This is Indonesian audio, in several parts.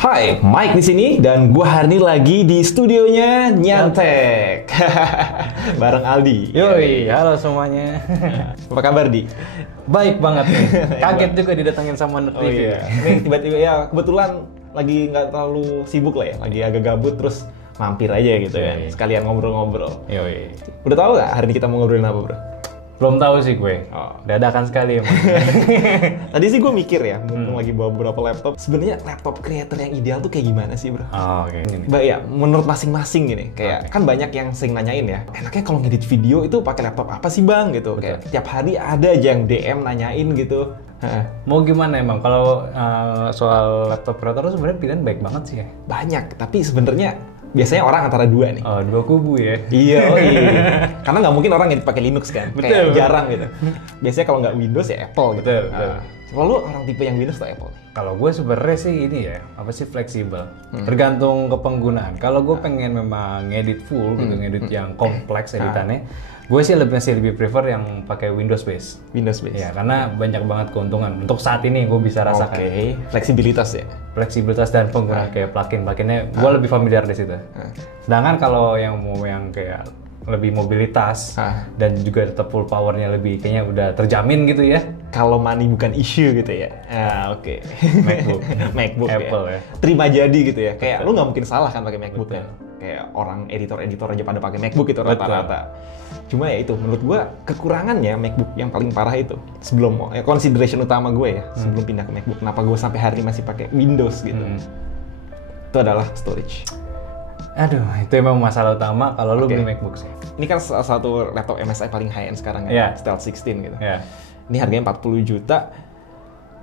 Hai, Mike di sini dan gua hari ini lagi di studionya Nyantek. Bareng Aldi. Yoi, halo semuanya. Apa kabar, Di? Baik banget nih. Kaget juga didatengin sama Net Oh Review. iya. Ini tiba-tiba ya kebetulan lagi nggak terlalu sibuk lah ya, lagi agak gabut terus mampir aja gitu ya. Iya. Sekalian ngobrol-ngobrol. Yoi. Udah tahu nggak hari ini kita mau ngobrolin apa, Bro? Belum tahu sih gue. Oh. Dadakan sekali emang. Tadi sih gue mikir ya, mumpung lagi bawa beberapa laptop. Sebenarnya laptop creator yang ideal tuh kayak gimana sih, Bro? Oh, oke. Ini. Mbak ya, menurut masing-masing gini, kayak kan banyak yang sering nanyain ya, enaknya kalau ngedit video itu pakai laptop apa sih bang gitu? Betul. Kayak tiap hari ada aja yang DM nanyain gitu. Heeh. Mau gimana emang kalau soal laptop creator tuh sebenarnya pilihan baik banget sih ya. Banyak, tapi sebenarnya biasanya orang antara dua nih. Oh, dua kubu ya. Iya, karena nggak mungkin orang ngedit pakai Linux kan, kayak Betul. jarang gitu. Biasanya kalau nggak Windows ya Apple gitu. Betul, betul. Kalau lu orang tipe yang Windows atau Apple? Kalau gue sebenarnya sih ini ya, apa sih fleksibel. Tergantung ke penggunaan. Kalau gue pengen memang ngedit full gitu, ngedit yang kompleks editannya, gue sih masih lebih prefer yang pakai Windows base. Windows based. Ya, karena banyak banget keuntungan. Untuk saat ini gue bisa rasakan. Oke, fleksibilitas ya. Fleksibilitas dan penggunaan kayak plugin-pluginnya, gue lebih familiar di situ. Sedangkan kalau yang mau yang kayak lebih mobilitas dan juga tetap full powernya lebih kayaknya udah terjamin gitu ya. Kalau money bukan issue gitu ya. Oke. MacBook. MacBook Apple ya. Terima jadi gitu ya. Kayak lu nggak mungkin salah kan pakai MacBook ya. Kayak orang editor-editor aja pada pakai MacBook itu rata-rata. Cuma ya itu menurut gua kekurangannya MacBook yang paling parah itu. Sebelum consideration utama gue ya, sebelum pindah ke MacBook, kenapa gue sampai hari ini masih pakai Windows gitu. Itu adalah storage. Aduh, itu emang masalah utama kalau lu Oke. beli MacBook sih. Ini kan salah satu laptop MSI paling high end sekarang Iya. ya, Stealth 16 gitu. Ya, Ini harganya 40 juta.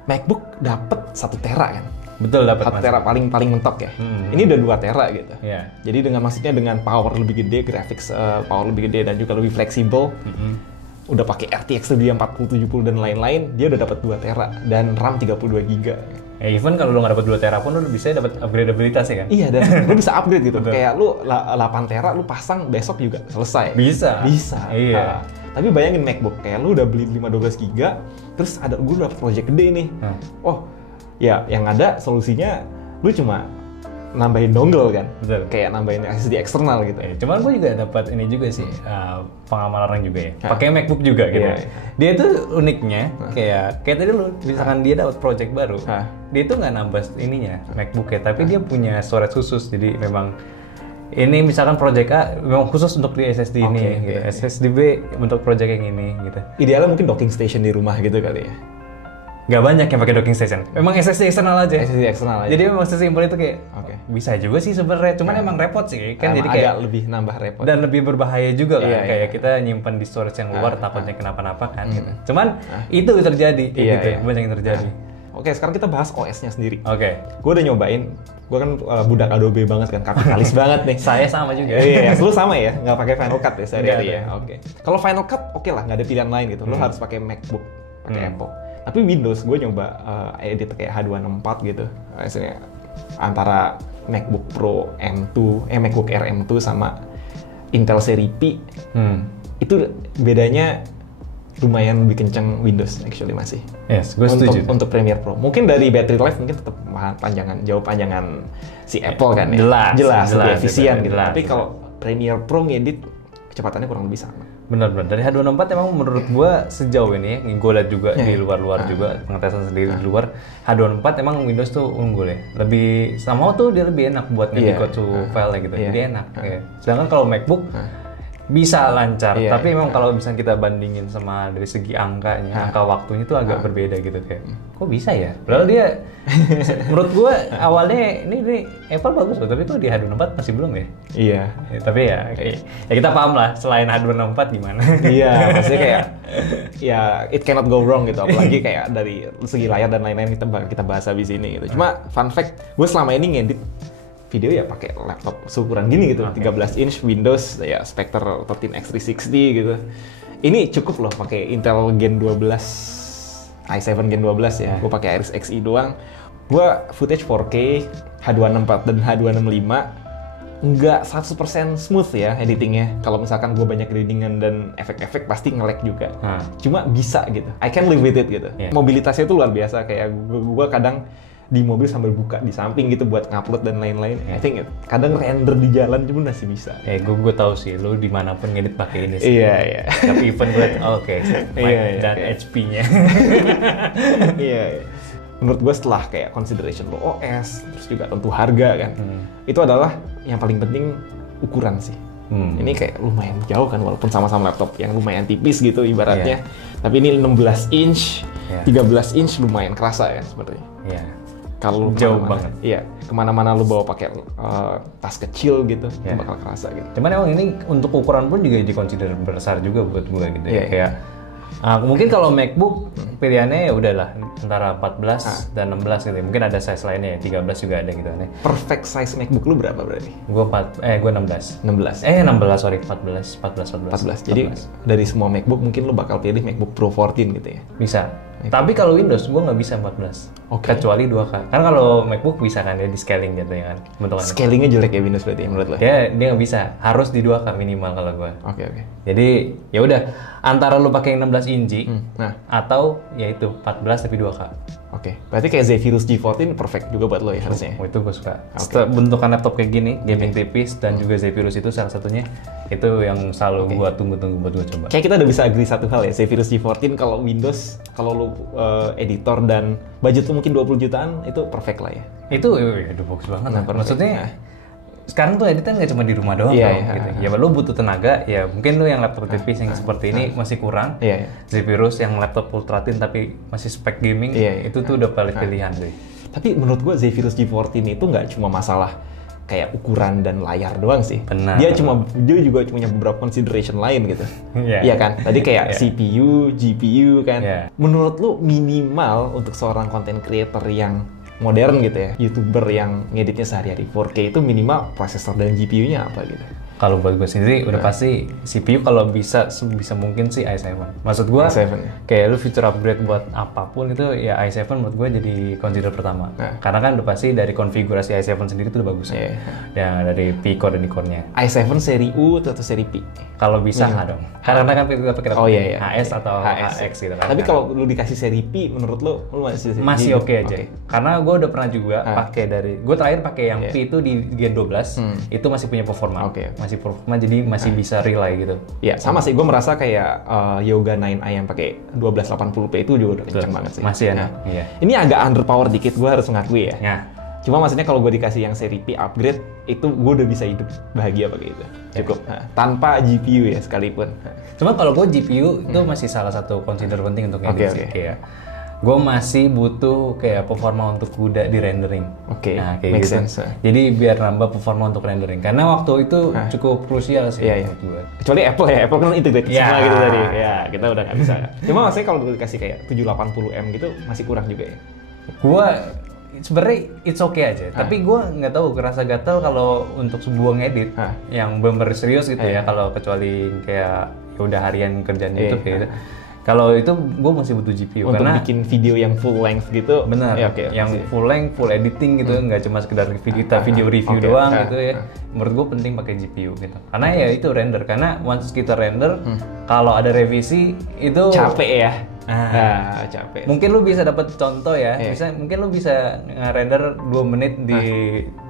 MacBook dapat 1 tera kan. betul dapat 1 tera paling mentok ya. Ini udah 2 tera gitu. Ya. Jadi maksudnya dengan power lebih gede, graphics power lebih gede dan juga lebih fleksibel. Udah pakai RTX 4070 dan lain-lain, dia udah dapat 2 tera dan RAM 32 GB. Even kalau lu nggak dapat 2 tera pun lu bisa dapat upgradeabilitas ya kan? Iya, dan lu bisa upgrade gitu. Betul. Kayak lu 8 tera lu pasang besok juga selesai. Bisa. Bisa. Iya. Tapi bayangin MacBook, kayak lu udah beli 512 GB, terus gue dapet project gede nih. Oh, ya yang ada solusinya lu cuma nambahin dongle kan. Betul. Kayak nambahin SSD eksternal gitu. Cuman gue juga dapat ini juga sih, pengalaman orang juga ya. Pakai MacBook juga gitu. Iya. Dia tuh uniknya kayak tadi lu misalkan dia dapat project baru, dia tuh nggak nambah ininya MacBook ya, tapi dia punya storage khusus. Jadi memang ini misalkan project A memang khusus untuk di SSD ini, gitu. SSD B untuk project yang ini gitu. Idealnya mungkin docking station di rumah gitu kali ya. Nggak banyak yang pakai docking station. Memang SSD eksternal aja. SSD eksternal aja. Jadi memang sesimpel itu kayak Oke. bisa juga sih sebenarnya. Cuman emang repot sih kan. Emang Jadi kayak agak lebih nambah repot. dan lebih berbahaya juga kan, Iya, kayak kita nyimpan di storage yang luar takutnya kenapa-napa kan gitu. Cuman itu terjadi kayak Iya, gitu, iya. banyak yang terjadi. Oke, sekarang kita bahas OS-nya sendiri. Oke. Gue udah nyobain, gue kan budak Adobe banget kan, kapitalis banget nih. Saya sama juga. Iya, lu sama ya, nggak pakai Final Cut ya sehari-hari Nggak ya. ada. Oke. Kalau Final Cut, oke lah, nggak ada pilihan lain gitu. Lu harus pakai MacBook, pakai Apple. Tapi Windows, gue nyoba edit kayak H264 gitu. Hasilnya antara MacBook Pro M2, MacBook Air M2 sama Intel seri P, itu bedanya lumayan lebih kencang Windows actually masih. Yes, gue setuju. Untuk Premiere Pro. Mungkin dari battery life mungkin tetap jauh panjangan si Apple kan ya. Jelas, lebih efisien gitu. jelas. Tapi kalau Premiere Pro ngedit kecepatannya kurang lebih sama. Benar-benar dari H264 emang menurut gua sejauh ini gue lihat juga di luar-luar juga pengetesan sendiri di luar, H264 emang Windows tuh unggul ya, lebih sama tuh dia lebih enak buat ngedit to file gitu, jadi enak ya. Sedangkan kalau MacBook bisa lancar, tapi memang kalau misalnya kita bandingin sama dari segi angkanya, angka waktunya tuh agak berbeda gitu kayak, kok bisa ya? Padahal dia, menurut gua awalnya ini Apple bagus loh, tapi kok di H264 masih belum ya? Iya. Ya, tapi ya kita paham lah selain H264 gimana. Iya, maksudnya kayak ya it cannot go wrong gitu, apalagi kayak dari segi layar dan lain-lain kita bahas habis ini gitu. Cuma fun fact, gue selama ini ngedit video ya pakai laptop seukuran gini gitu, 13 inch Windows ya Spectre 13X360 gitu. Ini cukup loh pakai Intel Gen 12 i7 Gen 12 ya. Gue pakai Iris Xe doang. Gue footage 4K, H264 dan H265 nggak 100% smooth ya editingnya. Kalau misalkan gue banyak gradingan dan efek-efek pasti nge-lag juga. Cuma bisa gitu. I can live with it gitu. Mobilitasnya itu luar biasa. Kayak gue kadang di mobil sambil buka di samping gitu buat ngupload dan lain-lain. I think kadang render di jalan pun masih bisa. Gue tahu sih, lu dimanapun ngedit pakai ini sih. Iya. Tapi even gue oke, mic dan HP-nya. Iya. Menurut gue setelah kayak consideration lo OS, terus juga tentu harga kan, itu adalah yang paling penting ukuran sih. Ini kayak lumayan jauh kan, walaupun sama-sama laptop yang lumayan tipis gitu ibaratnya. Tapi ini 16 inch, 13 inch lumayan kerasa kan sebenarnya. Kalau jauh banget. Iya, kemana-mana lu bawa pakai tas kecil gitu, itu bakal kerasa gitu. Cuman emang ini untuk ukuran pun juga dikonsider besar juga buat gue gitu ya. Kayak mungkin kalau MacBook pilihannya ya udahlah antara 14 dan 16 gitu. Mungkin ada size lainnya ya, 13 juga ada gitu aneh. Perfect size MacBook lu berapa berarti? Gue 16. 16. 16 sorry, 14. Jadi dari semua MacBook mungkin lu bakal pilih MacBook Pro 14 gitu ya. Bisa. Tapi kalau Windows gue nggak bisa 14. Kecuali 2K. Kan kalau MacBook bisa kan ya di scaling gitu ya kan. Bentukannya. Scalingnya jelek ya Windows berarti menurut lo? Ya dia nggak bisa. Harus di 2K minimal kalau gue. Oke. Jadi ya udah antara lu pakai 16 inci atau yaitu 14 tapi 2K. Oke. Berarti kayak Zephyrus G14 perfect juga buat lo ya harusnya. Itu gue suka. Bentukan laptop kayak gini, gaming tipis dan juga Zephyrus itu salah satunya itu yang selalu gue tunggu-tunggu buat gue coba. Kayak kita udah bisa agree satu hal ya, Zephyrus G14 kalau Windows, kalau lu editor dan budget lu mungkin 20 jutaan itu perfect lah ya. Itu udah bagus banget. Maksudnya sekarang tuh editan nggak cuma di rumah doang gitu. Ya lu butuh tenaga, ya mungkin lu yang laptop tipis yang seperti ini masih kurang. Zephyrus yang laptop ultra thin tapi masih spek gaming, itu tuh udah paling pilihan deh. Tapi menurut gua Zephyrus G14 itu nggak cuma masalah kayak ukuran dan layar doang sih. Benar. Dia juga punya beberapa consideration lain gitu. Iya kan? Tadi kayak CPU, GPU kan. Menurut lu minimal untuk seorang content creator yang modern gitu ya, YouTuber yang ngeditnya sehari-hari 4K itu minimal prosesor dan GPU-nya apa gitu? Kalau buat gue sendiri udah pasti CPU kalau bisa mungkin sih i7. Maksud gue kayak lu feature upgrade buat apapun itu ya i7 buat gue jadi consider pertama. Karena kan udah pasti dari konfigurasi i7 sendiri itu udah bagus. Ya dari P-core dan i-core-nya. i7 seri U atau seri P? Kalau bisa dong. Karena kan kita pakai HS atau HX gitu kan. Tapi kalau lu dikasih seri P menurut lu masih oke aja. Karena gue udah pernah juga pakai gue terakhir pakai yang P itu di Gen 12 itu masih punya performa. Masih performa jadi masih bisa relay gitu. Ya sama sih, gue merasa kayak Yoga 9i yang pakai 1280p itu juga udah kenceng banget sih. Masih enak. Ini agak underpower dikit, gue harus mengakui ya. Cuma maksudnya kalau gue dikasih yang seri P upgrade itu gue udah bisa hidup bahagia pakai itu. Cukup. Tanpa GPU ya sekalipun. Cuma kalau gue GPU itu masih salah satu consider penting untuk edit sih. Kayak gue masih butuh kayak performa untuk kuda di rendering. Nah, kayak make gitu. sense. Jadi biar nambah performa untuk rendering. Karena waktu itu cukup krusial sih menurut gue. Kecuali Apple ya, Apple kan integrate semua gitu tadi. Ya, kita udah nggak bisa. Cuma maksudnya kalau dikasih kayak 780M gitu masih kurang juga ya. Gue sebenarnya it's okay aja. Tapi gue nggak tahu, kerasa gatel kalau untuk sebuah ngedit yang bener serius gitu ya. Kalau kecuali kayak ya udah harian kerjaan YouTube kayak gitu. Kalau itu gue masih butuh GPU untuk karena bikin video yang full length gitu. Benar. Yang full length, full editing gitu, nggak cuma sekedar video review doang gitu ya. Menurut gue penting pakai GPU gitu. Karena ya itu render. Karena once kita render, kalau ada revisi itu capek ya. Capek. Mungkin lu bisa dapat contoh ya. Mungkin lu bisa nge-render 2 menit di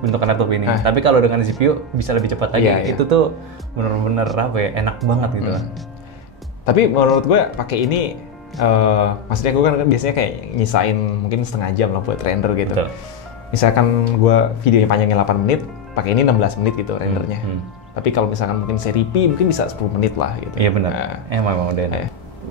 bentukan laptop ini. Tapi kalau dengan GPU bisa lebih cepat lagi. Itu tuh bener-bener apa ya, enak banget gitu. Tapi menurut gue pakai ini, maksudnya gue kan biasanya kayak nyisain mungkin setengah jam lah buat render gitu. Betul. Misalkan gue videonya panjangnya 8 menit, pakai ini 16 menit gitu rendernya. Tapi kalau misalkan mungkin seri P mungkin bisa 10 menit lah gitu. Iya benar. Emang udah.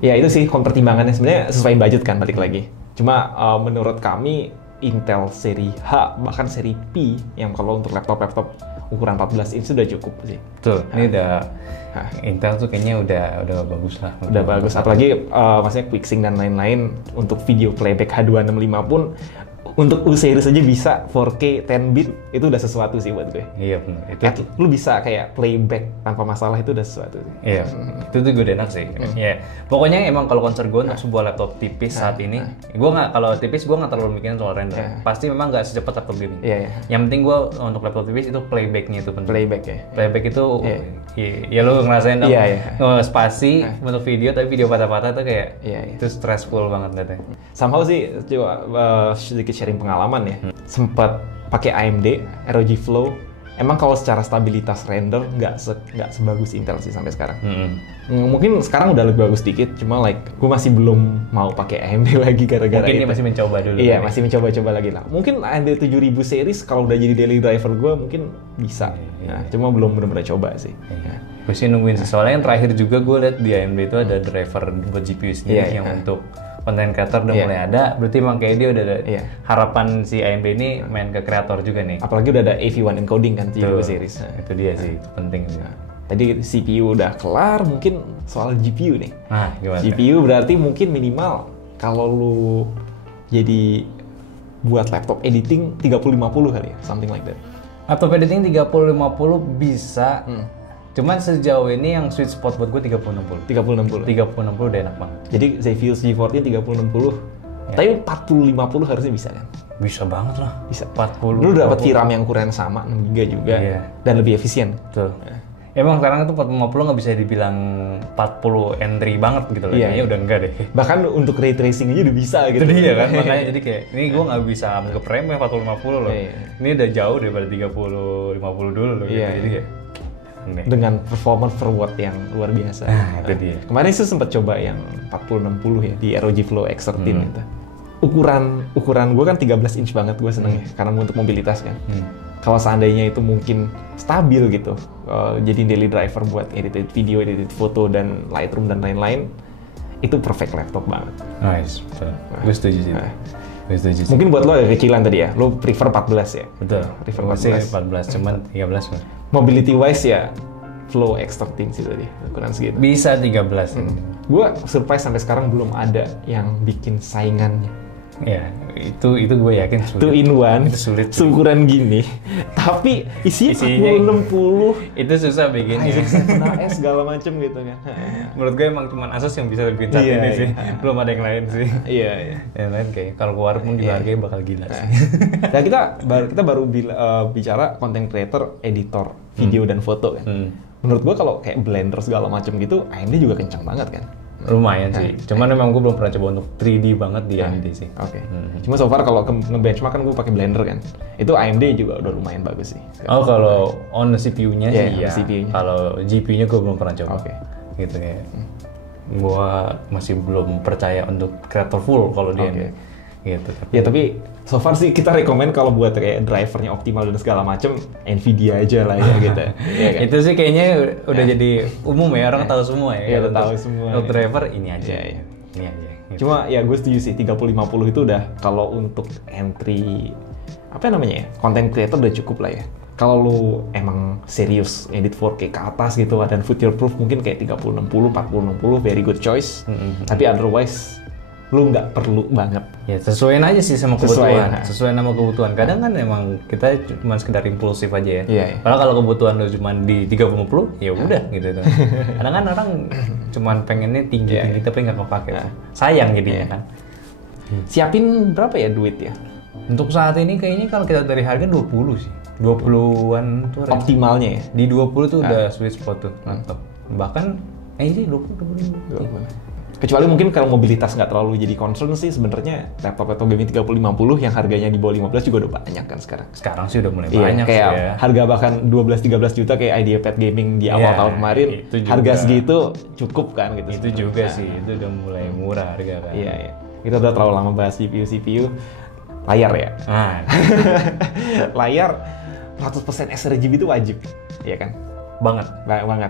Ya itu sih pertimbangannya sebenarnya sesuai budget kan balik lagi. Cuma menurut kami Intel seri H bahkan seri P yang kalau untuk laptop ukuran 14 inch sudah cukup sih. Betul. Ini udah Intel tuh kayaknya udah bagus lah. Udah bagus. Apalagi maksudnya QuickSync dan lain-lain untuk video playback H265 pun untuk U-series aja bisa 4K 10 bit itu udah sesuatu sih buat gue. Iya benar. Itu lu bisa kayak playback tanpa masalah itu udah sesuatu sih. Iya. Itu tuh gue udah enak sih. Iya. Pokoknya emang kalau concern gue untuk sebuah laptop tipis saat ini, gue nggak, kalau tipis gue nggak terlalu mikirin soal render. Pasti memang nggak secepat laptop gaming. Yang penting gue untuk laptop tipis itu playbacknya itu penting. Playback ya. Playback itu ya lu ngerasain dong. Spasi untuk video tapi video patah-patah tuh kayak itu stressful banget katanya. Somehow sih coba sedikit sharing pengalaman ya. Sempat pakai AMD ROG Flow. Emang kalau secara stabilitas render nggak sebagus Intel sih sampai sekarang. Mungkin sekarang udah lebih bagus dikit, cuma gue masih belum mau pakai AMD lagi gara-gara mungkin itu. Masih mencoba dulu. Iya, masih mencoba-coba lagi lah. Mungkin AMD 7000 series kalau udah jadi daily driver gue mungkin bisa. Nah, cuma belum benar-benar coba sih. Gue sih nungguin sih. Soalnya yang terakhir juga gue lihat di AMD itu ada driver buat GPU sendiri yang untuk konten creator udah mulai ada, berarti emang kayak dia udah ada harapan si AMD ini main ke kreator juga nih. Apalagi udah ada AV1 encoding kan 7000 series. Itu dia sih, itu penting sih. Tadi CPU udah kelar, mungkin soal GPU nih. Nah, gimana? GPU berarti mungkin minimal kalau lu jadi buat laptop editing 3050 kali ya, something like that. Laptop editing 3050 bisa. Cuman sejauh ini yang sweet spot buat gue 3060. 3060 udah enak banget. Jadi Xevious GeForce 3060. Tapi 4050 harusnya bisa kan? Bisa banget lah. Bisa. 40. Lu dapat VRAM yang ukuran sama 6 GB juga dan lebih efisien. Betul. Emang sekarang itu 4050 nggak bisa dibilang 40 entry banget gitu loh. Kayaknya udah enggak deh. Bahkan untuk ray tracing aja udah bisa gitu. Itu dia kan, makanya jadi kayak ini gue nggak bisa anggap remeh 4050 loh. Ini udah jauh daripada 3050 dulu loh. Gitu. Jadi kayak dengan performance per watt yang luar biasa. Itu dia. Kemarin sih sempat coba yang 4060 ya di ROG Flow X13 itu. Ukuran gue kan 13 inch banget, gue seneng ya karena untuk mobilitas kan. Kalau seandainya itu mungkin stabil gitu, jadi daily driver buat edit video, edit foto dan Lightroom dan lain-lain, itu perfect laptop banget. Nice, betul. Gue setuju sih. Mungkin buat lo agak kecilan tadi ya, lo prefer 14 ya? Betul. Prefer 14, cuman 13 mah. Mobility wise ya, Flow X13 sih tadi, ukuran segitu. Bisa 13. Gue surprise sampai sekarang belum ada yang bikin saingannya. Ya, itu gue yakin sulit. Two in one, itu sulit. seukuran gini, tapi isinya 4060. Itu susah bikinnya. i7 segala macem gitu kan. Menurut gue emang cuma Asus yang bisa bikin saat ini sih. Belum ada yang lain sih. Iya. Yang lain kayak kalau keluar pun juga harganya bakal gila sih. Nah kita baru bicara content creator, editor video dan foto kan. Menurut gue kalau kayak Blender segala macem gitu, AMD juga kencang banget kan. Lumayan sih, cuman memang gue belum pernah coba untuk 3D banget di AMD sih. Oke. Cuma so far kalau nge-benchmark kan gue pakai Blender kan, itu AMD juga udah lumayan bagus sih. Oh kalau on CPU-nya sih ya. CPU-nya. Kalau GPU-nya gue belum pernah coba. Oke. Gitu ya. Gue masih belum percaya untuk creator full kalau di AMD. Gitu. Ya tapi so far sih kita rekomend kalau buat kayak drivernya optimal dan segala macem Nvidia aja lah ya gitu. Ya, kan? Itu sih kayaknya udah jadi umum ya, orang tahu semua ya. Iya, tahu semua. Untuk driver ini aja. Ini aja. Gitu. Cuma ya gue setuju sih 3050 itu udah kalau untuk entry apa namanya ya, content creator udah cukup lah ya. Kalau lu emang serius edit 4K ke atas gitu dan future proof mungkin kayak 3060, 4060 very good choice. Tapi otherwise lu nggak perlu banget. Ya sesuaiin aja sih sama kebutuhan. Sesuaiin sama kebutuhan. Kadang kan emang kita cuma sekedar impulsif aja ya. Padahal kalau kebutuhan lu cuma di 3050 ya udah gitu. Kadang kan orang cuma pengennya tinggi tapi nggak kepake. Sayang jadinya kan. Siapin berapa ya duit ya? Untuk saat ini kayaknya kalau kita dari harga 20 sih. 20-an tuh optimalnya ya. Di 20 tuh udah sweet spot tuh laptop. Bahkan ini 20. Kecuali mungkin kalau mobilitas nggak terlalu jadi concern sih sebenarnya laptop gaming 3050 yang harganya di bawah 15 juga udah banyak kan sekarang. Sekarang sih udah mulai banyak kayak sih ya. Harga bahkan 12-13 juta kayak IdeaPad gaming di awal tahun kemarin. Harga segitu cukup kan gitu. Itu juga sih, itu udah mulai murah harga kan. Iya. Kita udah terlalu lama bahas CPU. Layar ya. Layar 100% sRGB itu wajib, ya kan? Banget,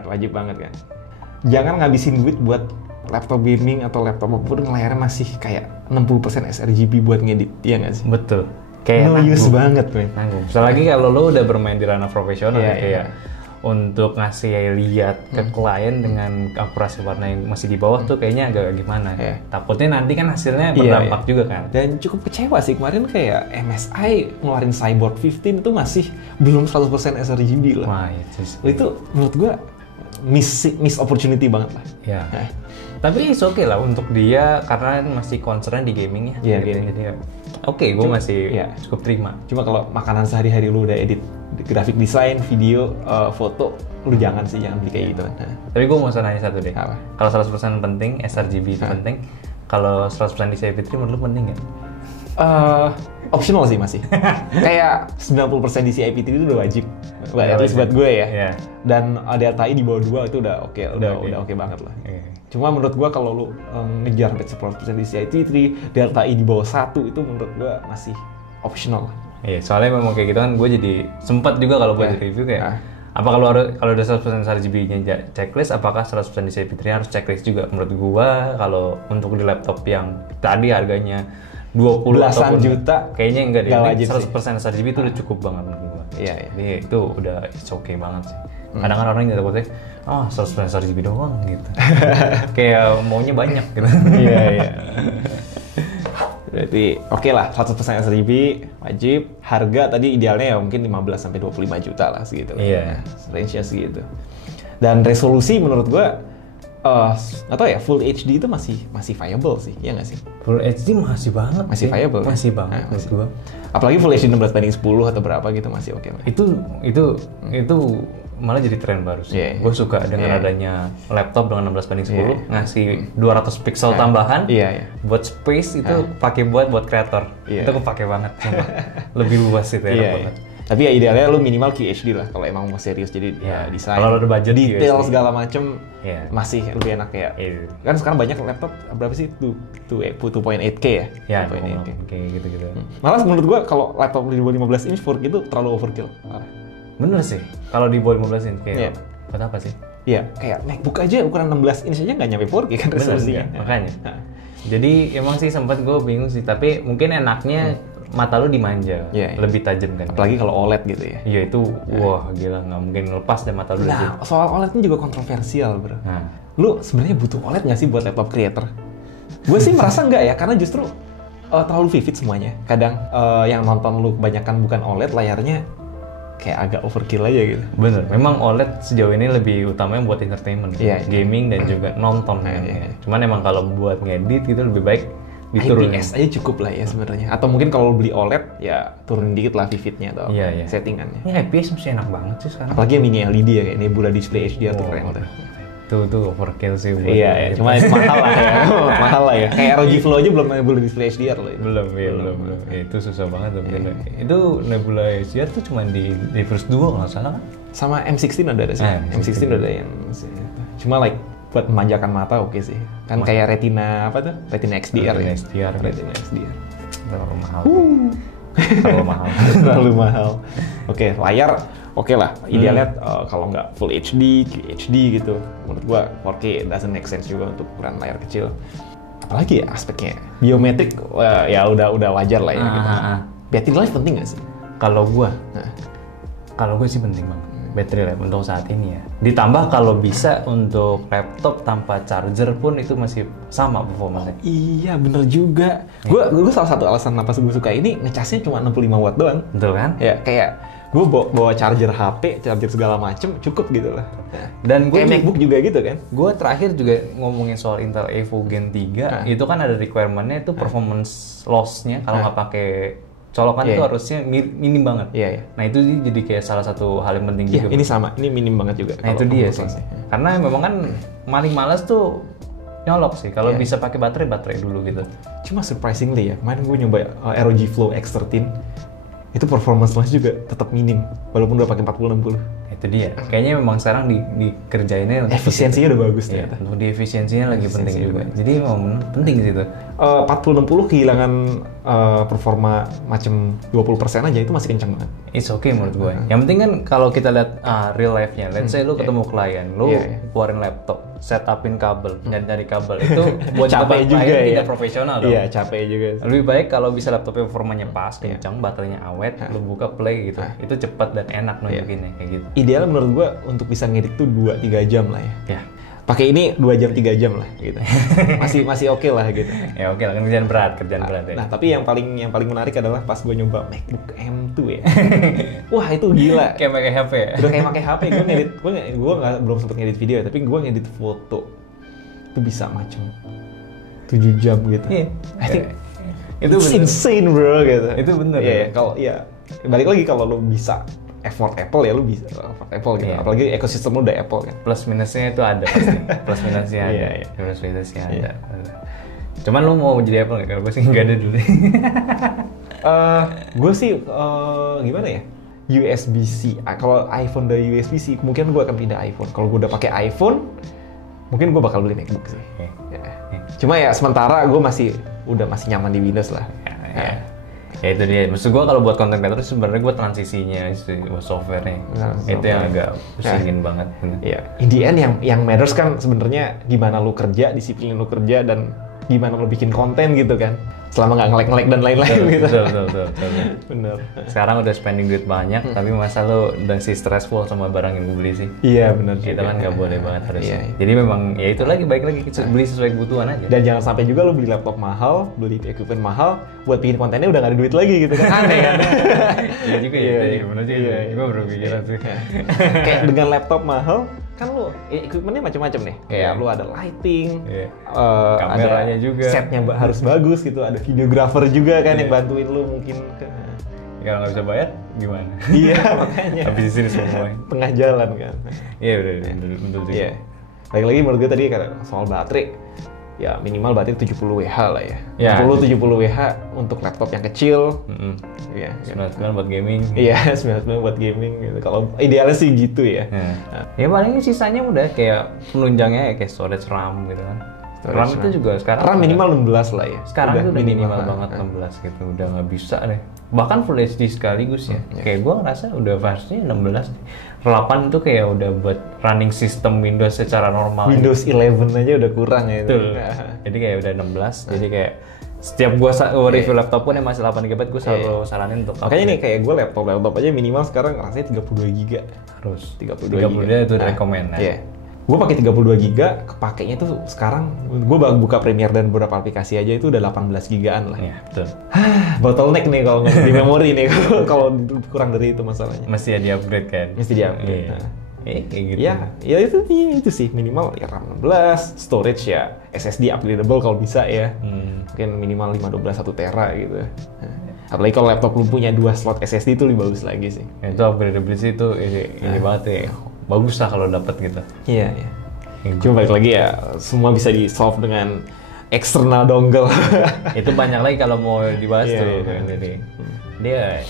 wajib banget kan. Jangan ngabisin duit buat laptop gaming atau laptop apapun layarnya masih kayak 60% sRGB buat ngedit, iya nggak sih? Betul. Kayak no use banget, men. Nanggung. Apalagi kalau lo udah bermain di ranah profesional kayak untuk ngasih lihat ke klien dengan akurasi warna yang masih di bawah tuh kayaknya agak gimana. Takutnya nanti kan hasilnya berdampak juga kan. Dan cukup kecewa sih kemarin kayak MSI ngeluarin Cyborg 15 itu masih belum 100% sRGB lah. Wah, itu menurut gua miss opportunity banget lah. Tapi it's okay lah untuk dia karena masih concern di gaming ya. Jadi gue masih cukup terima. Cuma kalau makanan sehari-hari lu udah edit grafik desain, video, foto, lu jangan beli kayak gitu. Tapi gue mau nanya satu deh. Kalau 100% penting, sRGB itu penting. Kalau 100% DCI Fitri menurut lu penting nggak? Optional sih masih. Kayak 90% DCI P3 itu udah wajib. At least buat gue ya. Yeah. Dan DLTI di bawah 2 itu udah oke banget lah. Cuma menurut gue kalau lu ngejar sampai 100% DCI P3, DLTI di bawah 1 itu menurut gue masih optional. Iya, soalnya memang kayak gitu kan gue jadi sempat juga kalau buat review kayak apa kalau udah 100% RGB-nya checklist, apakah 100% DCI P3 harus checklist juga? Menurut gue kalau untuk di laptop yang tadi harganya 20 belasan juta kayaknya enggak deh. wajib 100% sRGB itu udah cukup banget menurut gua. Iya. Jadi itu udah it's okay banget sih. Kadang kan orang yang takutnya 100% sRGB doang gitu. Kayak maunya banyak gitu. Iya. Berarti oke lah 100% sRGB wajib. Harga tadi idealnya ya mungkin 15 sampai 25 juta lah segitu. Iya. Range-nya segitu. Dan resolusi menurut gua nggak tahu ya, Full HD itu masih viable sih, ya nggak sih? Full HD masih banget. Masih viable. Masih banget masih. gua. Apalagi Full HD 16:10 atau berapa gitu masih oke lah. Itu malah jadi tren baru sih. Gue suka dengan adanya laptop dengan 16:10 ngasih 200 pixel tambahan. Buat space itu pakai buat kreator. Itu kepake banget. Lebih luas itu enak banget. Tapi ya idealnya lu minimal QHD lah kalau emang mau serius, jadi desain, kalau ada budget detail QHD. segala macem masih lebih enak ya. Kan sekarang banyak laptop berapa sih 2.8K ya? Ya, kayak gitu-gitu. Malah menurut gua kalau laptop di bawah 15 inch 4K itu terlalu overkill. Bener sih, kalau di bawah 15 inch kayak buat apa sih? Iya, kayak MacBook aja ukuran 16 inch aja nggak nyampe 4K kan resolusinya. Makanya. Jadi emang sih sempat gue bingung sih, tapi mungkin enaknya mata lu dimanja, lebih tajam kan. Apalagi kalau OLED gitu ya. Iya itu, wah gila, nggak mungkin lepas deh mata lu. Nah, soal OLED ini juga kontroversial bro. Lu sebenarnya butuh OLED nggak sih buat laptop creator? Gue sih merasa nggak ya, karena justru terlalu vivid semuanya. Kadang yang nonton lu kebanyakan bukan OLED, layarnya kayak agak overkill aja gitu. Bener, memang OLED sejauh ini lebih utamanya buat entertainment, gaming dan juga nonton. Cuman emang kalau buat ngedit gitu lebih baik diturunin. IPS aja cukup lah ya sebenarnya. Atau mungkin kalau beli OLED ya turunin dikit lah vividnya atau settingannya. Ya IPS masih enak banget sih sekarang. Apalagi yang mini LED ya, kayak Nebula Display HDR tuh keren tuh. Tuh overkill sih. Iya, cuma itu mahal lah ya. Mahal lah ya. Kayak ROG Flow aja belum Nebula Display HDR loh. Belum. Itu susah banget tuh. Itu Nebula HDR tuh cuma di Everest 2 kalau nggak salah kan? Sama M16 ada sih. M16 ada yang cuma like buat memanjakan mata oke sih. Kan kayak Retina apa tuh? Retina XDR ya. Retina XDR. Terlalu mahal. Terlalu mahal. Oke, layar oke lah. Idealnya kalau nggak Full HD, QHD gitu. Menurut gua 4K doesn't make sense juga untuk ukuran layar kecil. Apalagi ya aspeknya biometrik ya udah wajar lah ya gitu. Battery life penting nggak sih? Kalau gue sih penting banget. Battery life untuk saat ini ya. Ditambah kalau bisa untuk laptop tanpa charger pun itu masih sama performanya. Iya bener juga. Gue salah satu alasan kenapa gue suka ini ngecasnya cuma 65 watt doang. Betul kan? Ya kayak gue bawa charger HP, charger segala macem cukup gitu lah. Dan gue kayak MacBook juga gitu kan. Gue terakhir juga ngomongin soal Intel Evo Gen 3 itu kan ada requirement-nya itu performance loss-nya kalau nggak pakai colokan itu harusnya minim banget. Nah itu jadi kayak salah satu hal yang penting juga. Ini sama, ini minim banget juga. Nah itu dia sih. Karena memang kan paling malas tuh nyolok sih. Kalau bisa pakai baterai dulu gitu. Cuma surprisingly ya, kemarin gue nyoba ROG Flow X13 itu performance loss juga tetap minim walaupun udah pakai 4060. Itu dia. Kayaknya memang sekarang dikerjainnya efisiensinya udah bagus ternyata. Untuk di efisiensinya lagi penting juga. Jadi memang penting sih itu. 4060 kehilangan performa macam 20% aja itu masih kencang banget. It's okay menurut gue. Yang penting kan kalau kita lihat real life-nya. Let's say lu ketemu klien, lu keluarin laptop, setupin kabel, nyari kabel itu buat capek juga klien ya. tidak profesional dong. Iya, capek juga. Lebih baik kalau bisa laptopnya performanya pas, kencang, baterainya awet, lu buka play gitu. Itu cepat dan enak nunjukinnya kayak gitu. Ideal menurut gua untuk bisa ngedit tuh 2-3 jam lah ya. Pakai ini 2 jam 3 jam lah gitu. masih oke lah gitu. Ya oke lah, kan kerjaan berat ya. Nah, tapi yang paling menarik adalah pas gua nyoba MacBook M2 ya. Wah, itu gila. Kayak pakai HP ya. Udah kayak pakai HP, gua belum sempet ngedit video, tapi gua ngedit foto. Itu bisa macam 7 jam gitu. I think itu insane bro gitu. Itu bener. Kalau balik lagi kalau lo bisa effort Apple ya lu bisa effort Apple gitu. Apalagi ekosistem lu udah Apple kan. Plus minusnya itu ada pasti. Plus minusnya ada. Plus minusnya ada. Cuman lu mau jadi Apple nggak? Kalau gue sih nggak ada dulu. Gue sih gimana ya? USB-C. Kalau iPhone dari USB-C, mungkin gue akan pindah iPhone. Kalau gue udah pakai iPhone, mungkin gue bakal beli MacBook sih. Ya. Cuma ya sementara gue masih nyaman di Windows lah. Ya itu dia. Maksud gue kalau buat content creator sebenarnya gue transisinya software-nya. Itu yang agak pusingin banget. Ya, in the end yang matters kan sebenarnya gimana lu kerja, disiplin lu kerja, dan gimana lu bikin konten gitu kan. Selama nggak nge-lag dan lain-lain gitu. Betul. Bener. Sekarang udah spending duit banyak, tapi masa lo udah si stressful sama barang yang gue beli sih. Iya benar. Itu kan nggak boleh banget harusnya. Iya. Jadi memang ya itu lagi baik lagi beli sesuai kebutuhan aja. Dan jangan sampai juga lo beli laptop mahal, beli equipment mahal, buat bikin kontennya udah nggak ada duit lagi gitu kan. Aneh kan? Iya juga ya, itu benar sih. Gue baru pikiran sih. Kayak dengan laptop mahal, kan lo equipmentnya macam-macam nih. Kayak lo ada lighting, kameranya ada juga, setnya harus bagus gitu, ada videographer juga kan yang bantuin lo mungkin. Kalau nggak bisa bayar gimana? Iya makanya. Habis di sini semua. Tengah jalan kan. Iya betul juga. Iya. Lagi-lagi menurut gue tadi soal baterai, ya minimal baterai 70 Wh lah ya. 70 Wh untuk laptop yang kecil. Iya. 99 buat gaming. Iya, 99 buat gaming gitu. Kalau idealnya sih gitu ya. Ya paling sisanya udah kayak penunjangnya kayak storage RAM gitu kan. RAM itu juga sekarang RAM minimal 16 lah ya. Sekarang udah minimal banget 16 gitu, udah nggak bisa deh. Bahkan Full HD sekaligus ya. Kayak gue ngerasa udah versinya 16 nih. 8 itu kayak udah buat running sistem Windows secara normal. Windows 11 aja udah kurang ya itu. Jadi kayak udah 16, jadi kayak setiap gue review laptop pun yang masih 8GB gue selalu saranin untuk makanya nih kayak gue laptop aja minimal sekarang rasanya 32GB. Harus 32GB itu rekomend ya. Gue pakai 32GB, kepakainya tuh sekarang gue buka Premiere dan beberapa aplikasi aja itu udah 18GB-an lah. Iya, betul. Bottleneck nih kalau di memori nih kalau kurang dari itu masalahnya. Mesti ya di-upgrade kan? Mesti di-upgrade. Kayak gitu. Ya itu sih minimal ya RAM 16, storage ya SSD upgradable kalau bisa ya. Mungkin minimal 512 1 tera gitu. Apalagi kalau laptop lu punya 2 slot SSD itu lebih bagus lagi sih. Itu upgradability itu ini banget ya. Bagus lah kalau dapat gitu. Iya. Cuma balik lagi ya, semua bisa di-solve dengan external dongle. Itu banyak lagi kalau mau dibahas tuh. Jadi dia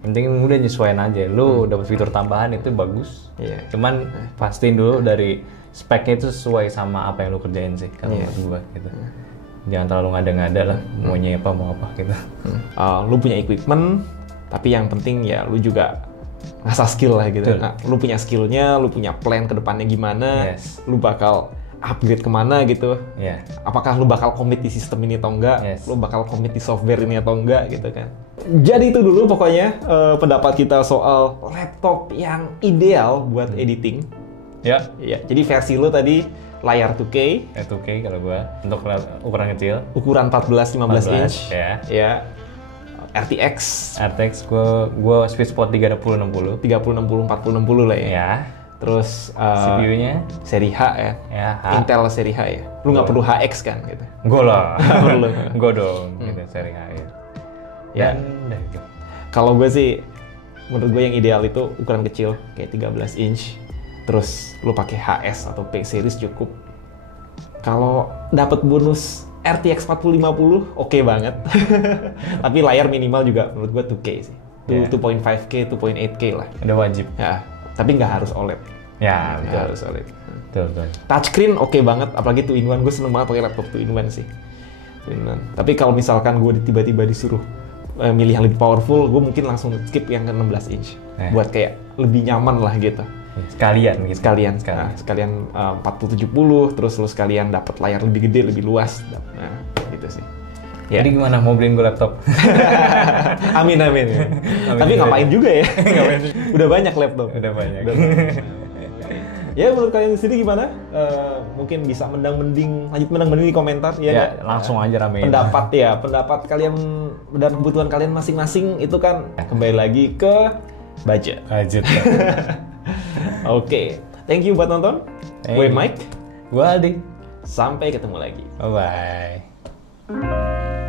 penting udah nyesuaiin aja. Lu dapat fitur tambahan itu bagus. Cuman pastiin dulu dari speknya itu sesuai sama apa yang lu kerjain sih kalau menurut gua gitu. Jangan terlalu ngada-ngada lah, maunya apa mau apa gitu. Lu punya equipment, tapi yang penting ya lu juga ngasah skill lah gitu. Nah, lu punya skillnya, lu punya plan ke depannya gimana, lu bakal upgrade kemana gitu. Apakah lu bakal commit di sistem ini atau enggak, lu bakal commit di software ini atau enggak gitu kan. Jadi itu dulu pokoknya pendapat kita soal laptop yang ideal buat editing. Ya, jadi versi lu tadi layar 2K. 2K kalau gua untuk ukuran kecil. Ukuran 14-15 inch. Ya. RTX gua sweet spot 3060 4060 lah ya. Terus CPU-nya seri H ya. Intel seri H ya. Lu nggak perlu HX kan gitu. Gua lah. Gua dong gitu seri H ya. Dan kalau gue sih menurut gue yang ideal itu ukuran kecil kayak 13 inch. Terus lu pakai HS atau P series cukup. Kalau dapat bonus RTX 4050 oke banget. Tapi layar minimal juga menurut gua 2K sih. 2.5K, 2.8K lah. Udah wajib. Ya, tapi nggak harus OLED. Ya, nggak harus OLED. Betul. Touchscreen oke banget, apalagi 2-in-1. Gue seneng banget pakai laptop 2-in-1 sih. 2-in-1. Tapi kalau misalkan gue tiba-tiba disuruh milih yang lebih powerful, gue mungkin langsung skip yang ke 16 inch. Buat kayak lebih nyaman lah gitu. Sekalian gitu. Sekalian 4070, terus lu sekalian dapat layar lebih gede, lebih luas. Nah, gitu sih. Jadi gimana mau beliin gue laptop? Amin. Tapi ngapain juga ya? Udah banyak laptop. Udah banyak. Ya menurut kalian sendiri gimana? Mungkin bisa lanjut mendang-mending di komentar ya. Langsung aja ramein. Pendapat kalian dan kebutuhan kalian masing-masing itu kan kembali lagi ke budget. Oke, thank you buat nonton. Gue Mike. Gue Aldi. Sampai ketemu lagi. Bye-bye.